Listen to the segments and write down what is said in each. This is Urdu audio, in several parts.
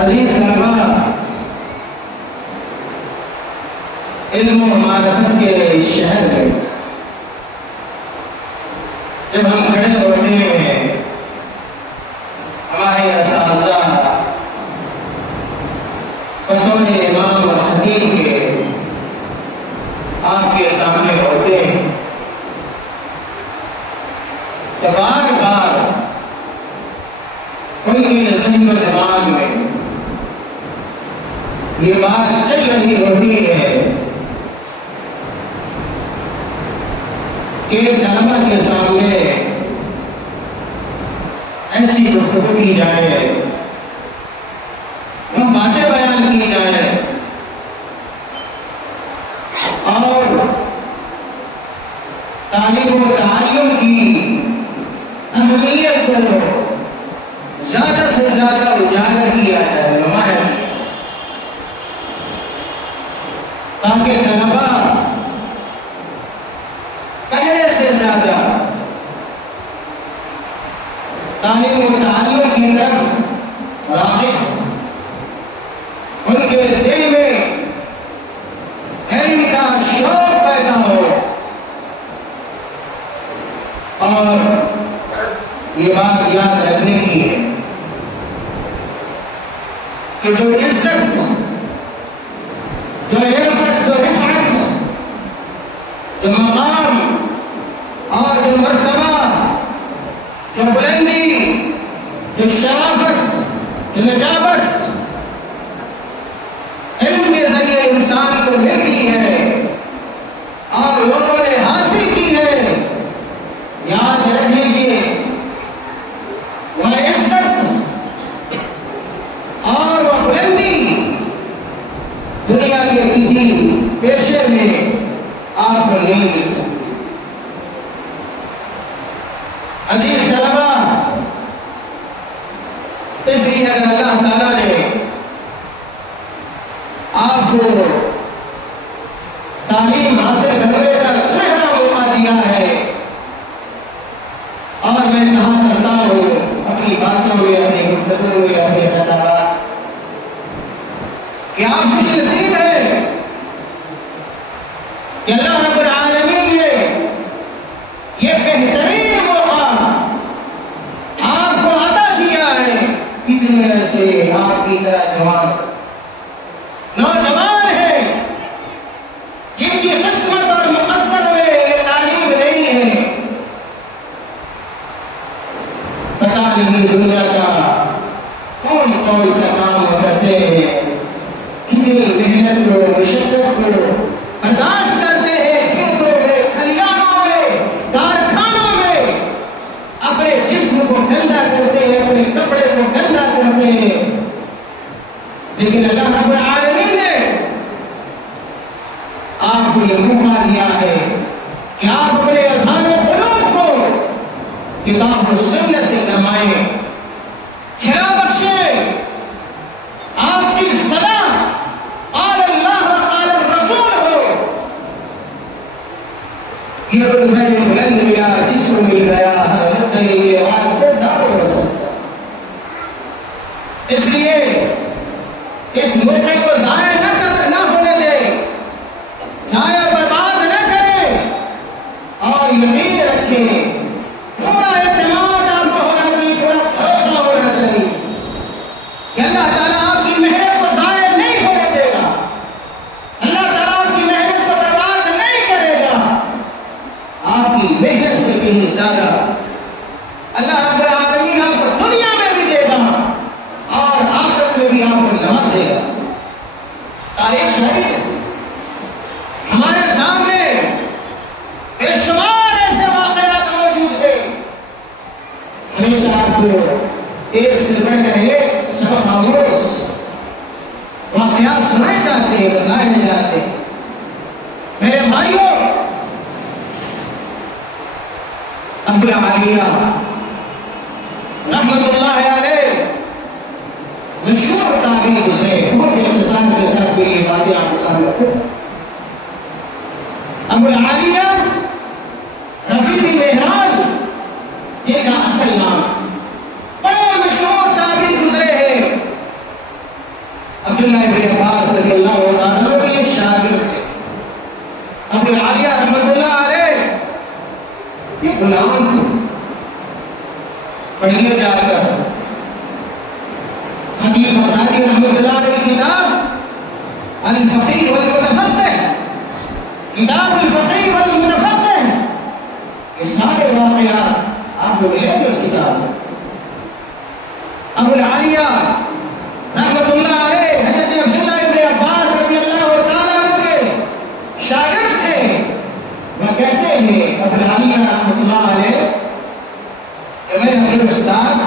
عزیز طلباء، علم و معرفت کے اس شہر میں جب ہم کھڑے ہوتے ہیں، ہمارے اساتذہ بطور امام اور خطیب کے آپ کے سامنے ہوتے ہیں، تو بار بار ان کے ذہن و دماغ میں یہ بات چل رہی ہوتی ہے کہ طلبہ کے سامنے ایسی گفتگو کی جائے، وہ باتیں بیان کی جائیں اور تعلیم و تعلم کی اہمیت کو زیادہ سے زیادہ اجاگر کیا جائے، نمایاں تاکہ طلبہ پہلے سے زیادہ تعلیم و تعلم کی طرف راغب ہوں، ان کے دل میں علم کا شوق پیدا ہو اور یہ بات یاد رکھنے کی ہے کہ جو عزت، جو عرفت، جو رفعت، جو مقام اور جو مرتبہ، جو بلندی، جو شرافت، جو نجابت علم کے ذریعے انسان کو ملتی ہے اور لوگوں نے حاصل کی ہے، یاد رکھ لیجیے وہ عزت اور وہ بلندی دنیا کے کسی پیشے میں آپ کو نہیں مل سکتی۔ عزیز طلباء، اس لیے اگر اللہ تعالیٰ نے آپ کو تعلیم حاصل کرنے کا سنہرا موقع دیا ہے، اور میں کہا کرتا ہوں اپنی باتوں میں، اپنی گفتگو میں، اپنے خطابات کہ آپ خوش نصیب ہیں کہ اللہ رب العالمین نے یہ بہترین موقع آپ کو عطا کیا ہے۔ کتنے ایسے آپ کی طرح جوان نوجوان ہیں جن کی قسمت اور مقدر میں یہ تعلیم نہیں ہے، پتہ نہیں دنیا کا کون کون سا کام کرتے ہیں، کتنی محنت کو، مشقت کو برداشت کرتے ہیں، کھیتوں میں، کھلیانوں میں، کارخانوں میں اپنے جسم کو گندا کرتے ہیں، اپنے کپڑے کو گندا کرتے ہیں، لیکن اللہ رب العالمین نے آپ کو یہ موقع دیا ہے کہ آپ اپنے اذہان قلوب کو کتاب و سنت سے کرمائیں، کھلا بخشیں، آپ کی صدا قال اللہ و قال الرسول ہو، یہ رتبہ بلند ملا، جسم مل گیا، ہر مدعی کی آواز پہ دار ہو سکتا۔ اس لیے اس موقع کو ضائع نہ ہونے دیں، ضائع برباد نہ کریں، اور یقین رکھیں، پورا اعتماد آپ کو ہونا چاہیے، پورا بھروسہ ہونا چاہیے کہ اللہ تعالیٰ آپ کی محنت کو ضائع نہیں ہونے دے گا، اللہ تعالیٰ آپ کی محنت کو برباد نہیں کرے گا، آپ کی محنت سے کہیں زیادہ اللہ رب العالمین آپ کو دنیا میں بھی دے گا اور آخرت میں بھی آپ کو نوازے گا۔ تاریخ شاہد ہے، ہمارے سامنے بے شمار ایسے واقعات موجود ہیں، ہمیشہ آپ کو ایک سے بڑھ کر ایک سبق آموز واقعات سنائے جاتے ہیں، بتائے جاتے ہیں۔ میرے بھائیوں، ابو العالیہ رحمت اللہ علیہ مشہور تابعی گزرے، بہت اختصار کے ساتھ بھی یہ باتیں آپ کے سامنے رکھوں۔ ابو العالیہ رفیع بن مہران یہ کا اصل نام، بڑے مشہور تابعی گزرے ہیں، عبداللہ ابن عباس رضی اللہ عنہ کے یہ شاگرد تھے. ابو العالیہ رحمۃ اللہ علیہ یہ غلام تھے. پڑھیے جا کر خطیب بغدادی رحمۃ اللہ علیہ کی کتاب الفقیہ والمتفقہ، کتاب الفقیہ والمتفقہ، یہ سارے واقعات آپ کو ملیں گے اس کتاب میں. ابو العالیہ رحمۃ اللہ علیہ حضرت عبداللہ ابن عباس رضی اللہ تعالیٰ عنہ کے شاگرد تھے. وہ کہتے ہیں ابو العالیہ رحمۃ اللہ علیہ کہ میں اپنے استاد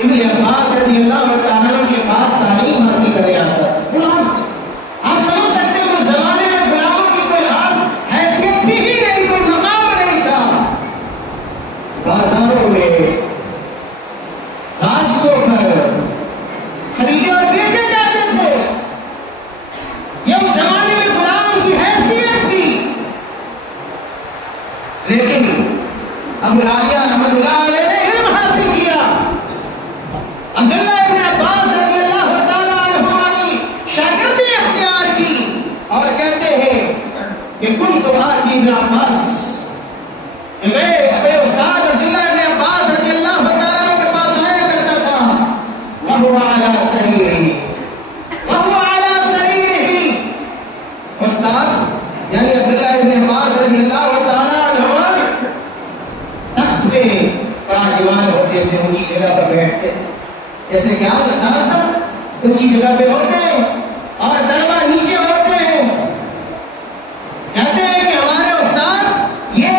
ابن عباس رضی اللہ تعالیٰ عنہ کے پاس تعلیم حاصل کرنے آتا تھا. غلام آپ سمجھ سکتے ہیں اس زمانے میں غلاموں کی کوئی خاص حیثیت تھی ہی نہیں، کوئی مقام نہیں تھا. بازاروں میں راستوں پر خریدے اور بیچے جاتے تھے. یہ اس زمانے میں غلام کی حیثیت تھی. لیکن ابو العالیہ رحمۃ اللہ علیہ نے علم حاصل کیا. عبداللہ ابن عباس رضی اللہ تعالیٰ عنہما کی شاگردی اختیار کی اور کہتے ہیں کہ کنت آتی ابن عباس، میں اپنے استاد عبداللہ ابن عباس رضی اللہ تعالیٰ عنہ کے پاس آیا کرتا تھا. وہو علی سریرہ، وہو علی سریرہ، استاد یعنی عبداللہ ابن عباس رضی اللہ تعالیٰ عنہ تخت پہ قائمان ہوتے تھے، اونچی جگہ پر بیٹھتے تھے. جیسے کہ آج سب اونچی جگہ پہ ہوتے ہیں اور طلبہ نیچے ہوتے ہیں. کہتے ہیں کہ ہمارے استاد یہ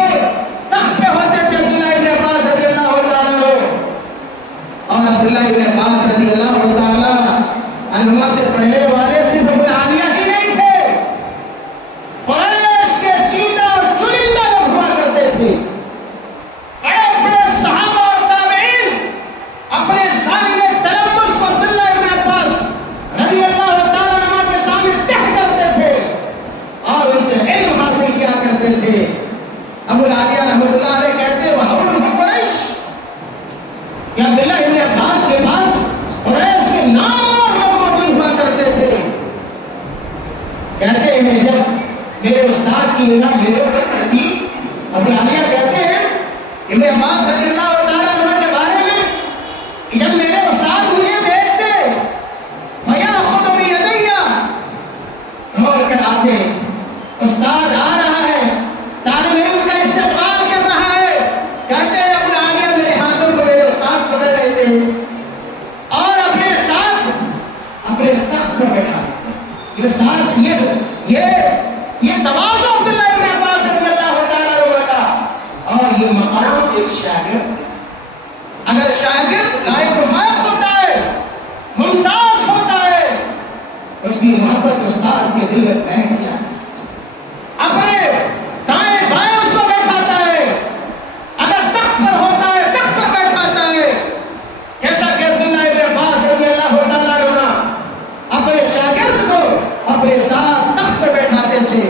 تخت پہ ہوتے تھے عبداللہ ابن عباس رضی اللہ تعالیٰ عنہ. اور عبداللہ ابن عباس رضی اللہ تعالیٰ عنہ سے پڑھنے والے صرف ابو العالیہ ہی نہیں تھے، قریش کے چیدہ اور چنندہ لوگ ہوا کرتے تھے. بڑے بڑے صحابہ اور تابعین اپنے ظالم تلمس کو عبداللہ ابن عباس رضی اللہ تعالیٰ عنہ کے سامنے تہ کرتے تھے اور ان سے علم حاصل کیا کرتے تھے. ابو العالیہ رحمۃ اللہ علیہ کہتے وحولہ قریش، کہ عبداللہ ابن عباس کے پاس قریش کے نام لوگ موجود ہوا کرتے تھے. کہتے ہیں جب میرے استاد کی نگاہ میرے اوپر پڑتی، ابو العالیہ کہتے ہیں ابن عباس رضی اللہ تعالیٰ عنہ کے بارے میں کہ جب میرے استاد مجھے دیکھتے فیاخذ بیدی، دوڑ کر آتے، استاد آ رہا ہے، طالب علم کا استقبال کر رہا ہے. کہتے ہیں ابو العالیہ میرے ہاتھوں کو میرے استاد پکڑ لیتے اور اپنے ساتھ اپنے تخت پر بیٹھا دیتے. یہ استاد یہ تواضع عبداللہ ابن عباس رضی اللہ تعالیٰ عنہ کا، اور یہ مقام ایک شاگرد کا. اگر شاگرد لائق و فائق ہوتا ہے، ممتاز ہوتا ہے، اس کی محبت استاد کے دل میں بیٹھ جاتی ہے، اپنے دائیں بائیں اس کو بیٹھاتا ہے. اگر تخت پر ہوتا ہے تخت پر بیٹھاتا ہے، جیسا کہ عبداللہ ابن عباس رضی اللہ تعالیٰ عنہ اپنے شاگرد کو اپنے ساتھ تخت پر بیٹھاتے تھے.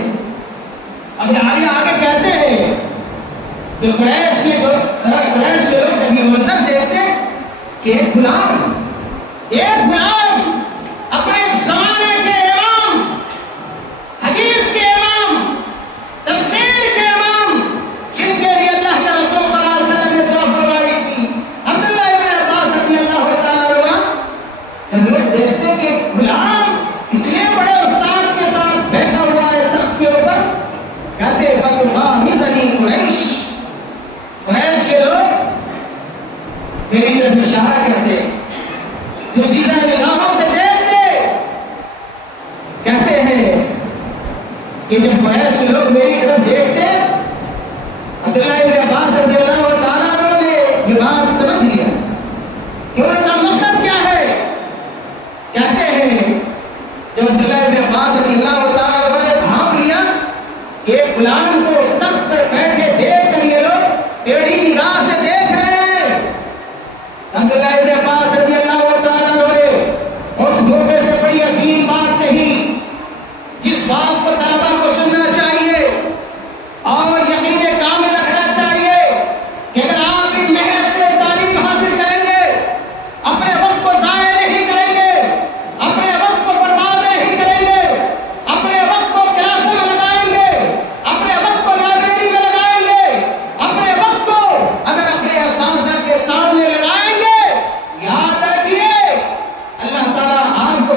ابو العالیہ آگے کہتے ہیں کہ قریش کے لوگ جب یہ منظر دیکھتے کہ ایک غلام اپنے زمانے کے امام، حدیث کے امام، تفسیر کے امام، جن کے لیے اللہ کے رسول صلی اللہ علیہ وسلم نے دعا فرمائی تھی، عبداللہ ابن عباس رضی اللہ تعالیٰ عنہ، جب لوگ دیکھتے کہ غلام اتنے بڑے استاد کے ساتھ بیٹھا ہوا ہے تخت کے اوپر، کہتے فَتُغَامِزَنِي قُرَيْشَ، قریش کے لوگ میری طرف اشارہ کرتے، جو دیدہ نگاہوں سے دیکھتے. کہتے ہیں کہ جب قریش کے لوگ میری طرف دیکھتے، عبداللہ ابن عباس رضی اللہ تعالیٰ عنہ نے یہ بات سمجھ لیا کہ ان کا مقصد کیا ہے. کہتے ہیں جب عبداللہ ابن عباس رضی اللہ تعالیٰ عنہ نے بھانپ لیا کہ ایک غلام کو تخت پر بیٹھے دیکھ کر یہ لوگ ٹیڑھی نگاہ سے دیکھ رہے ہیں، عبداللہ ابن عباس رضی اللہ تعالیٰ عنہ نے اس موقع سے بڑی عظیم بات کہی، جس بات کو طلبہ کو سننا چاہیے.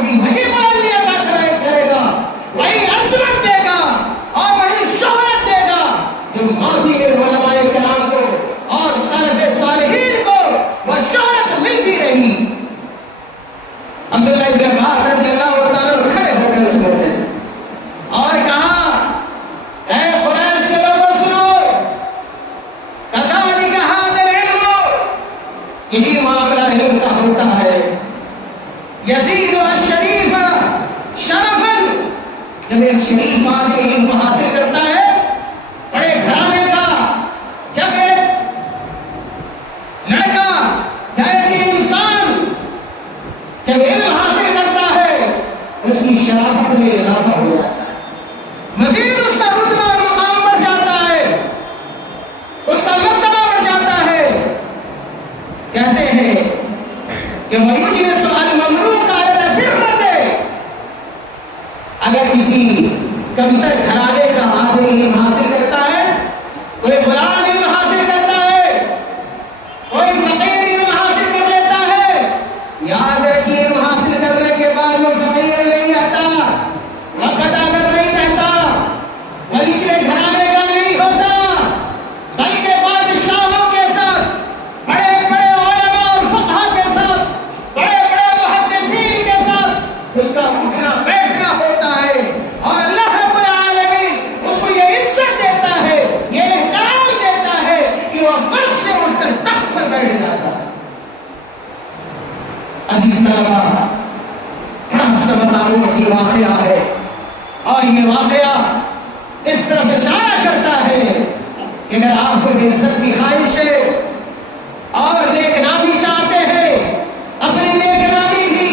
بھی وہی بلندی عطا کرے گا، وہی عظمت دے گا اور وہی شہرت دے گا جو ماضی کے علماء کرام کو اور سلف صالحین کو وہ شہرت ملتی رہی۔ عبداللہ ابن عباس رضی اللہ تعالیٰ کھڑے ہو گئے اس موقع سے اور کہا، اے قریش کے لوگوں سنو، کذالک ھذا العلم، یہی معاملہ علم کا ہوتا ہے، یزید الشریف شرفا، جب ایک شریف آدمی علم کو حاصل کرتا ہے، بڑے گھرانے کا جب ایک لڑکا یا ایک انسان جب علم حاصل کرتا ہے اس کی شرافت میں اضافہ ہو جاتا ہے، مزید اس کا رتبہ اور مقام بڑھ جاتا ہے، اس کا مرتبہ بڑھ جاتا ہے۔ کہتے ہیں کہ وَيُجْلِسُ الْمَمْلُوكَ عَلَى الْأَسِرَّةِ، اگر کسی کمتر گھرانے کا آدمی علم حاصل کرتا ہے، کوئی غلام علم حاصل کرتا ہے، کوئی فقیر علم حاصل کر لیتا ہے، یاد رکھیے علم حاصل کرنے کے بعد وہ فقیر نہیں رہتا، وقت اگر نہیں رہتا، وہ نچلے گھرانے کا نہیں ہوتا، بلکہ بادشاہوں کے ساتھ، بڑے بڑے علماء اور فقہاء کے ساتھ، بڑے بڑے محدثین کے ساتھ اس کا اٹھنا بیٹھنا ہوتا ہے، اور اللہ رب العالمین اس کو یہ عزت دیتا ہے، یہ احترام دیتا ہے کہ وہ فرش سے اٹھ کر تخت پر بیٹھ جاتا ہے۔ عزیز طلبہ، بڑا سبق آموز یہ واقعہ ہے، اور یہ واقعہ اس طرف اشارہ کرتا ہے کہ اگر آپ کو عزت کی خواہش ہے اور نیک نامی چاہتے ہیں، اپنی نیک نامی بھی،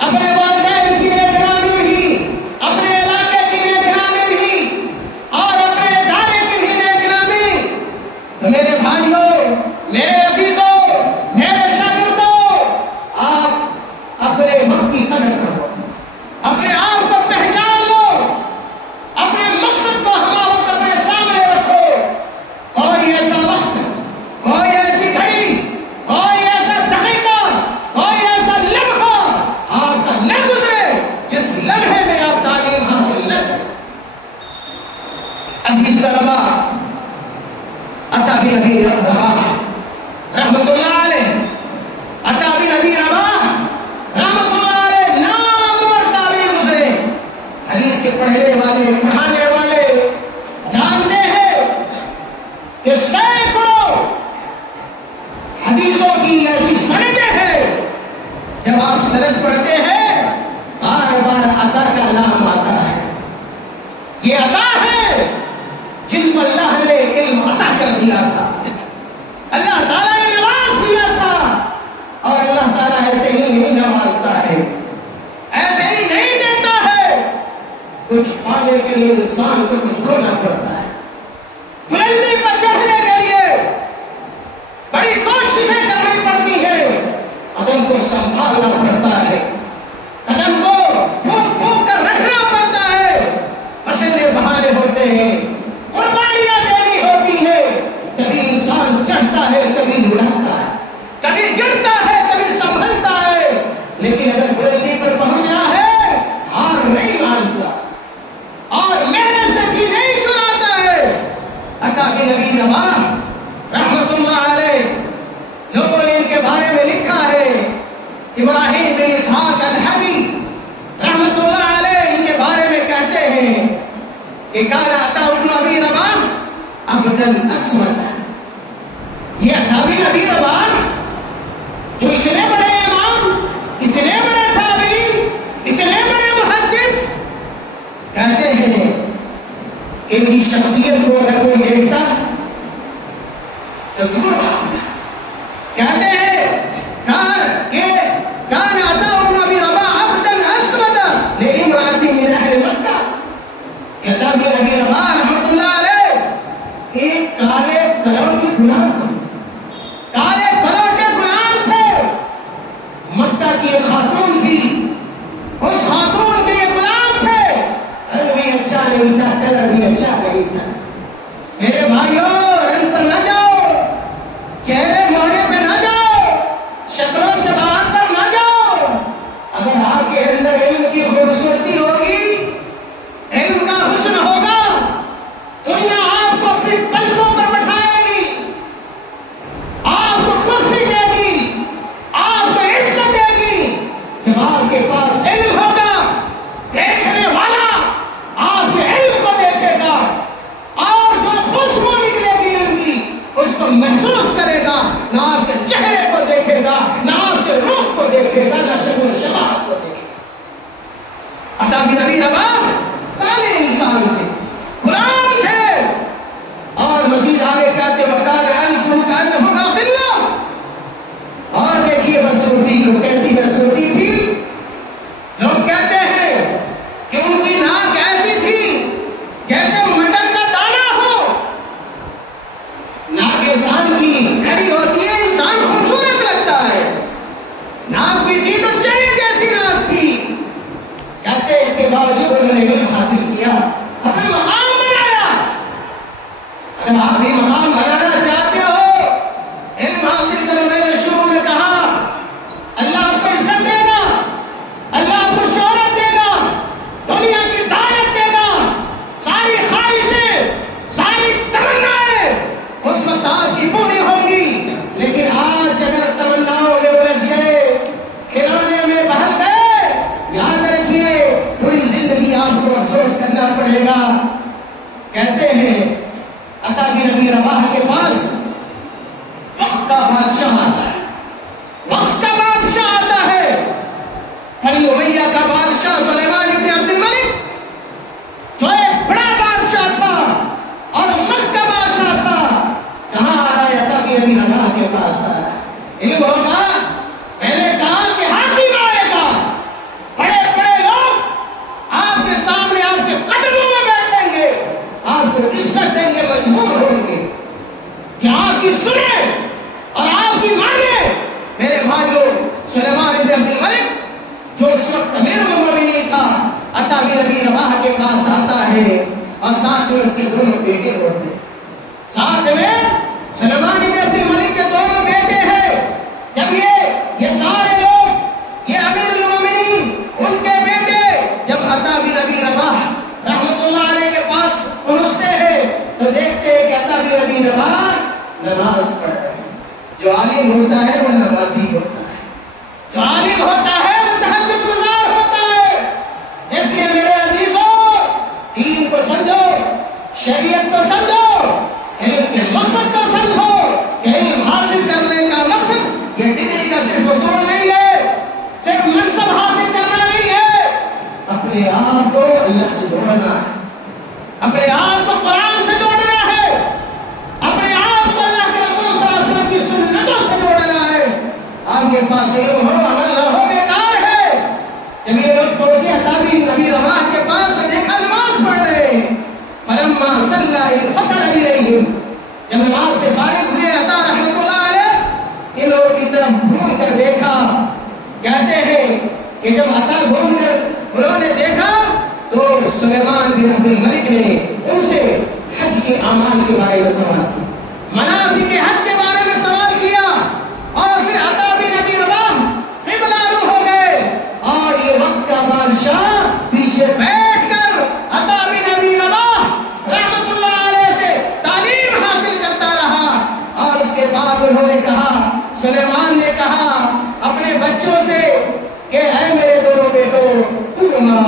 اپنے والدین کی نیک نامی بھی، اپنے علاقے کی نیک نامی بھی، اور اپنے ادارے کی بھی نیک نامی، تو میرے بھائیوں، میرے عزیزوں، میرے شاگردوں، آپ اپنے وقت کی قدر کرو، اپنے آپ کو پہچان لو، اپنے مقصد کو ہمارا وقت اپنے سامنے رکھو۔ کوئی ایسا وقت، کوئی ایسی گھڑی، کوئی ایسا دقیقہ، کوئی ایسا لمحہ آپ کا نہ گزرے جس لمحے میں آپ تعلیم حاصل نہ کریں۔ عزیز طلبہ، عطا بن ابی رباح رحمۃ اللہ علیہ، عطا بن ابی رباح رحمۃ اللہ علیہ نامور تابعین گزرے۔ حدیث کے پڑھنے والے، پڑھانے والے جانتے ہیں کہ سینکڑوں حدیثوں کی ایسی سندیں ہیں، جب آپ سند پڑھتے ہیں بار بار عطا کا نام آتا ہے۔ یہ عطا ہے جن کو اللہ نے علم عطا کر دیا تھا، اللہ تعالیٰ نے نواز دیا تھا، اور اللہ تعالیٰ ایسے ہی نہیں نوازتا ہے، ایسے ہی نہیں دیتا ہے۔ کچھ پانے کے لیے انسان کو کچھ کھونا پڑتا ہے، بلندی پر چڑھنے کے لیے بڑی کوششیں کرنی پڑتی ہے، قدم کو سنبھالنا پڑتا ہے، قدم کو پھونک پھونک کر رکھنا پڑتا ہے، پسینے بہانے ہوتے ہیں، قربانیاں دینی ہوتی ہے، کبھی انسان چڑھتا ہے، کبھی اڑتا ہے، کبھی گرتا ہے، کبھی سنبھلتا ہے، لیکن اگر بلندی پر پہنچنا ہے ہار نہیں مانتا اور محنت سے جی نہیں چراتا ہے۔ عطا بن ابی رباح رحمۃ اللہ علیہ، لوگوں نے ان کے بارے میں لکھا ہے، ابراہیم بن اسحاق الحبی رحمۃ اللہ علیہ ان کے بارے میں کہتے ہیں کہ کان عطا بن ابی رباح عبدا اسودا، یہ عطا بن ابی رباح جو اتنے بڑے امام، اتنے بڑے تابعین، اتنے بڑے محدث، کہتے ہیں کہ ان کی شخصیت کو اگر کوئی دیکھتا تو دور بھاگتا۔ کہتے ہیں کان عطا بن ابی رباح عبدا اسودا لامرأة من اہل مکہ، عطا بن ابی رباح رحمۃ اللہ علیہ ایک کالے کلر کے غلام تھے، کالے کلر کے غلام تھے، مکہ کی ایک خاتون تھی، اس خاتون کے یہ غلام تھے، رنگ بھی اچھا نہیں تھا، کلر بھی اچھا نہیں تھا۔ میرے بھائیوں، رنگ پر نہ جاؤ، چہرے موڑے پہ نہ جاؤ، شکلوں سے بات پر نہ جاؤ، اگر آپ کے اندر نبی کی تو چنے جیسی نعت تھی. کہتے اس کے باوجود انہوں نے علم حاصل کیا, اپنا مقام بنایا. اگر آپ بھی مقام بنانا چاہتے ہو, علم حاصل کرو. میں نے شروع میں کہا اللہ آپ کو عزت دے گا, اللہ آپ کو شہرت دے گا, دنیا کی دولت دے گا, ساری خواہشیں, ساری تمنائیں اس وقت آپ کی پوری ہوں گی. لیکن آج اگر تمناؤں میں الجھ گئے, کھلونے میں بہل گئے, یاد رکھیے پوری زندگی آپ کو افسوس کرنا پڑے گا. کہتے ہیں عطا بن ابی رباح کے پاس وقت کا بادشاہ آتا ہے, وقت کا بادشاہ آتا ہے. بنی امیہ کا بادشاہ سلیمان ابن عبد الملک, جو ایک بڑا بادشاہ تھا اور اس وقت کا بادشاہ تھا, کہاں آ رہا ہے؟ عطا بن ابی رباح کے پاس آ رہا ہے. علم ہوگا, میں نے کہا کہ حاکم آئے گا, بڑے بڑے لوگ آپ کے سامنے آپ کے قدموں میں بیٹھیں گے, آپ کو عزت دیں گے, مجبور ہوں گے کہ آپ کی سنیں اور آپ کی مانیں. میرے بھائیوں, سلیمان ابن عبد الملک جو اس وقت امیر المومنین تھا, عطا بن ابی رباح کے پاس آتا ہے اور ساتھ میں اس کے دونوں بیٹے ہوتے ہیں. ساتھ میں سلیمان ابن عبد الملک کے دونوں بیٹے ہیں. جب یہ سارے لوگ, یہ امیر المومنین, ان کے بیٹے جب عطا بن ابی رباح رحمت اللہ علیہ کے پاس پہنچتے ہیں تو دیکھتے ہیں کہ عطا بن ابی رباح نماز پڑھ رہے ہیں. جو عالم ہوتا ہے وہ نمازی ہوتا ہے, جو عالم ہوتا ہے وہ تہجد گزار ہوتا ہے. اس لیے میرے عزیزوں, دین کو سمجھو, شریعت کو سمجھو, علم کے مقصد کو سمجھو کہ علم حاصل کرنے کا مقصد یہ ڈگری کا صرف حصول نہیں ہے, صرف منصب حاصل کرنا نہیں ہے. اپنے آپ کو اللہ سے جوڑنا ہے, اپنے آپ کو قرآن سے جوڑنا ہے, اپنے آپ کو اللہ کے رسول صلی اللہ علیہ وسلم کی سنتوں سے جوڑنا ہے. آپ کے پاس علم ہو, عمل نہ ہو, بیکار ہے. جب یہ لوگ پہنچے عطا بن ابی رباح کے پاس تو دیکھا نماز پڑھ رہے ہیں. فلما صلی انفطر الیہم, جب نماز سے فارغ ہوئے عطا رحمۃ اللہ علیہ ان لوگوں کی طرف گھوم کر دیکھا. کہتے ہیں کہ جب عطا گھوم کر انہوں نے دیکھا تو سلیمان بن عبد الملک نے ان سے حج کے اعمال کے بارے میں سوال کیا, مناسک حج کے بارے میں سوال کیا. اور پھر عطا بن ابی رباح قبلہ رو ہو گئے اور یہ وقت کا بادشاہ پیچھے بیٹھ کر عطا بن ابی رباح رحمت اللہ علیہ سے تعلیم حاصل کرتا رہا. اور اس کے بعد انہوں نے کہا, سلیمان نے کہا اپنے بچوں سے کہ اے میرے دونوں بیٹوں, قوما,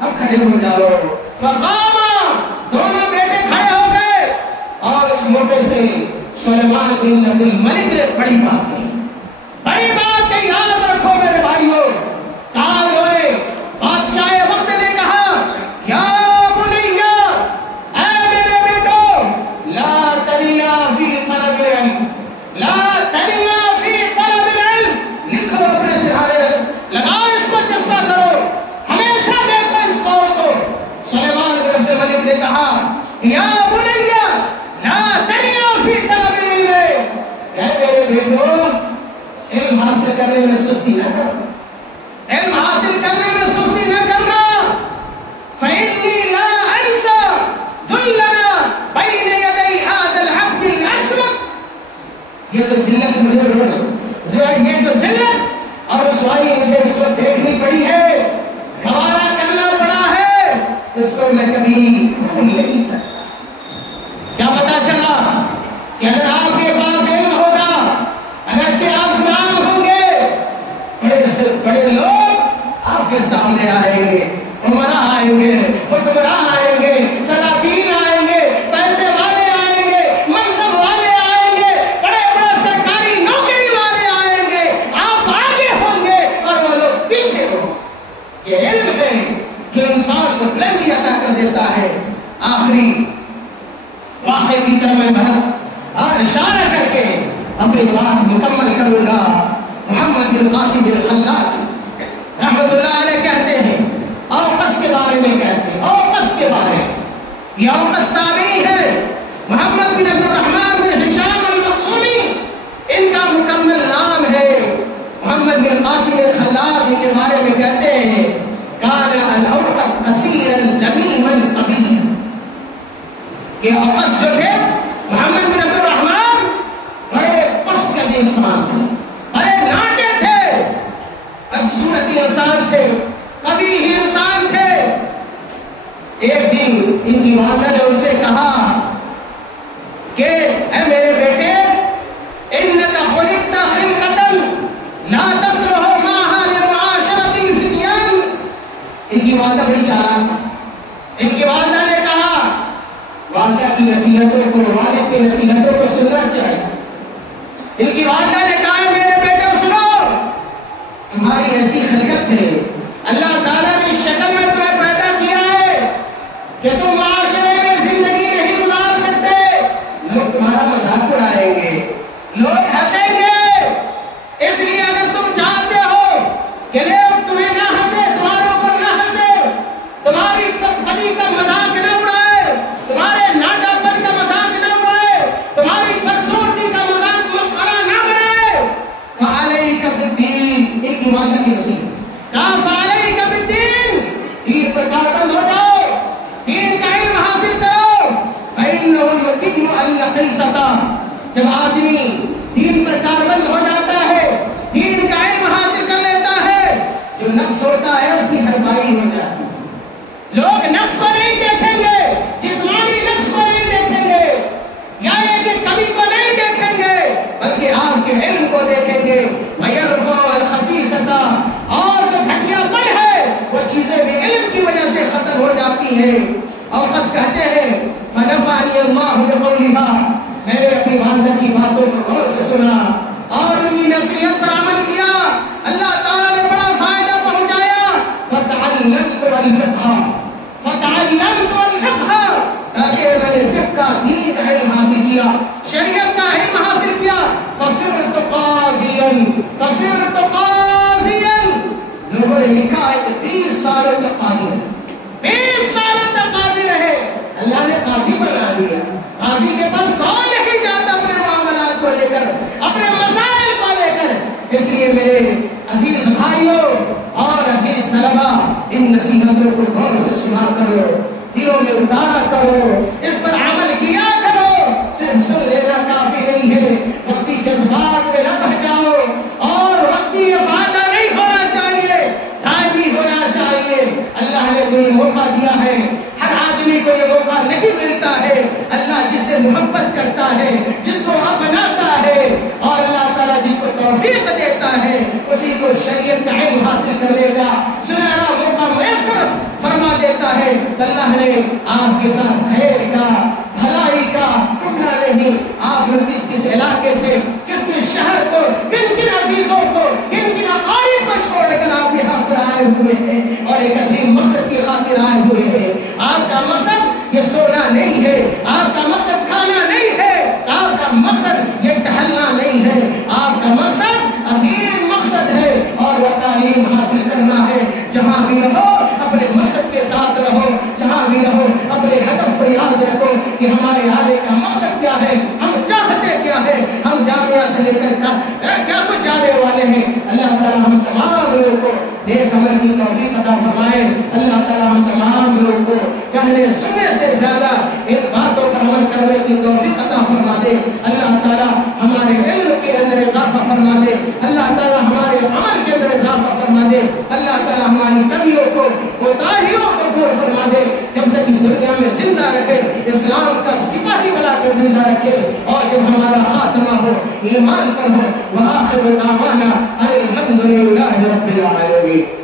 اب کھڑے ہو جاؤ. فقاما, دونوں بیٹے کھڑے ہو گئے اور اس موقع سے سلیمان بن عبد الملک نے بڑی بات کہی, بڑی بات کہی. یاد رکھو میرے بھائیوں, کہا ہوئے بادشاہ وقت نے کہا, یا بنیا, اے میرے بیٹو, لا تنیا فی طلب العلم, لا تنیا فی طلب العلم. لکھو اپنے سہارے, لگاؤ اس کو, چسپا کرو, ہمیشہ دیکھو اس قول کو. سلیمان بن عبد الملک نے کہا, یا بنیا لا تنیا فی طلب العلم, اے میرے بیٹو, علم حاصل کرنے میں سستی نہ کرو, علم حاصل کرنے میں سستی نہ کرنا. فإنی لا انسى ذلنا بین یدی هذا العبد الاسود. یہ تو ذلت مجھے, یہ جو ذلت اور رسوائی مجھے اس وقت دیکھنی پڑی ہے, گوارا کرنا پڑا ہے, اس کو میں کبھی بھول نہیں سکتا. کیا پتا چلا کہ اگر آپ کے پاس علم ہوگا, اگرچہ آپ غلام ہوں گے, بڑے سے بڑے لوگ آپ کے سامنے آئیں گے, عمرا آئیں گے, حکمراں آئیں گے, سلاطین آئیں گے, پیسے والے آئیں گے, منصب والے آئیں گے, بڑے بڑے سرکاری نوکری والے آئیں گے. آپ آگے ہوں گے اور وہ لوگ پیچھے ہوں. یہ علم ہے جو انسان کو بلندی عطا کر دیتا ہے. آخری واقعے کی طرف میں محض اشارہ کر کے اپنی بات مکمل کروں گا. محمد بن قاسم بن خلات رحمت اللہ علیہ کہتے ہیں, اوقس کے بارے میں کہتے ہیں, اوقس کے بارے میں, یہ اوقس تابعی ہے. محمد بن عبد الرحمن بن ہشام المخزومی ان کا مکمل نام ہے. محمد بن قاسم بن خلات جو تھے محمد بن عبد الرحمن بڑے پست قد انسان تھے، بڑے ناٹے تھے، بدصورتی انسان تھے، قبیح انسان تھے۔ ایک دن ان کی والدہ نے ان سے کہا کہ اے میرے بیٹے انک خلقت خلقتا لا تصلح معها لمعاشرة الفتيان۔ ان کی والدہ بڑی چالاک تھی۔ ان کی والدہ نے کہا، والدہ کی نصیحتوں کو، والد کی نصیحتوں کو سننا چاہیے۔ ان کی والدہ نے کہا میرے بیٹے سنو، تمہاری ایسی خلقت ہے، اللہ تعالیٰ نے اس شکل میں تمہیں پیدا کیا ہے کہ تم معاشرے میں زندگی نہیں گزار سکتے، لوگ تمہارا مذاق اڑائیں گے، لوگ ہنسیں گے، اس لیے اگر تم چاہتے ہو کہ لوگ تمہیں نہ ہنسے، تمہارے اوپر نہ ہنسے، تمہاری پستگی کا مذاق نہ اڑائے، تمہارے ناٹا پن کا مذاق نہ اڑائے، تمہاری بدصورتی کا مذاق مسخرہ نہ بنائے، فعلیک بالدین۔ ان کی والدہ کی نصیحت، کہا فعلیک بالدین، دین پر کاربند ہو جاؤ، دین کا علم حاصل کرو، فإنه يتم النقیصۃ۔ جب آدمی دین پر کاربند ہو جاتا ہے، دین کا علم حاصل کر لیتا ہے، جو نفس ہوتا ہے اس کی بھرپائی ہو جاتی ہے۔ لوگ نفس کو نہیں دیکھیں گے، جسمانی نفس کو نہیں دیکھیں گے، یا ایک کمی کو نہیں دیکھیں گے، بلکہ آپ کے علم کو دیکھیں گے۔ وَيَرْفَعُ الْخَسِيسَةَ، اور جو گھٹیا پن ہے وہ چیزیں بھی علم کی وجہ سے ختم ہو جاتی ہیں۔ اور بس کہتے ہیں فَنَفَعَنِيَ اللَّهُ بِقَوْلِهَا، میں نے اپنی والدہ کی باتوں کو غور سے سنا اور ان کی نصیحت پر عمل کیا، اللہ تعالیٰ نے بڑا فائدہ پہنچایا۔ فَتَعَلَّمْتُ الْفِقْهَ، تاکہ میں نے فقہ کا دین کا علم حاصل کیا، شریعت کا علم حاصل کیا۔ فَصِرْتُ قَاضِيًا، لوگوں نے لکھا ہے کہ 20 سالوں تک قاضی رہے، 20 سالوں تک قاضی رہے، اللہ نے قاضی بنا دیا۔ قاضی کے پاس کون نہیں جاتا اپنے معاملات کو لے کر، اپنے مسائل کو لے کر۔ اس لیے میرے عزیز بھائیوں اور عزیز طلبہ، ان نصیحتوں کو غور سے سنا کرو، دلوں میں اتارا کرو، اس پر عمل کیا کرو۔ صرف سن لینا کافی نہیں ہے، وقتی جذبات میں نہ بہ جاؤ، اور وقتی افادہ نہیں ہونا چاہیے، دائمی ہونا چاہیے۔ اللہ نے جو یہ موقع دیا ہے، ہر آدمی کو یہ موقع نہیں ملتا ہے۔ اللہ جس سے محبت کرتا ہے، جس کو اپناتا ہے، اور اللہ تعالیٰ جس کو توفیق دیتا ہے، اسی کو شریعت کا علم حاصل کرنے کا سنہرا موقع میسر فرما دیتا ہے۔ اللہ نے آپ کے ساتھ خیر کا، بھلائی کا ٹکڑا نہیں، آپ نے کس علاقے سے، کس شہر کو، کن عزیزوں کو، کن اقارب کو چھوڑ کر آپ یہاں پر آئے ہوئے ہیں، اور ایک عظیم مقصد کی خاطر آئے ہوئے ہیں۔ آپ کا مقصد یہ سونا نہیں ہے، آپ کا مقصد کھانا نہیں ہے، آپ کا مقصد یہ ٹہلنا نہیں ہے، آپ کا مقصد عظیم مقصد ہے، اور وہ تعلیم حاصل کرنا ہے۔ جہاں بھی رہو اپنے مقصد کے ساتھ رہو، جہاں بھی رہو اپنے ہدف کو یاد رکھو کہ ہمارے آنے کا مقصد کیا ہے، ہم چاہتے کیا ہے، ہم جامعہ سے لے کر کیا کچھ جانے والے ہیں۔ اللہ تعالیٰ ہم تمام لوگوں کو نیک عمل کی توفیق عطا فرمائے۔ اللہ تعالیٰ ہم تمام لوگوں کو کہنے سننے سے زیادہ ان باتوں پر عمل کرنے کی توفیق عطا فرما دے۔ اللہ تعالیٰ ہمارے علم کے اندر اضافہ فرما دے، اللہ تعالیٰ ہمارے عمل کے اندر اضافہ فرما دے، اللہ تعالیٰ ہماری کمیوں کو، کوتاہیوں کو دور فرما دے۔ جب تک اس دنیا میں زندہ رکھے، اسلام کا سپاہی بنا کے زندہ رکھے، اور جب ہمارا خاتمہ ہو ایمان پر ہو۔ وآخر دعوانا الحمد للہ رب العالمین۔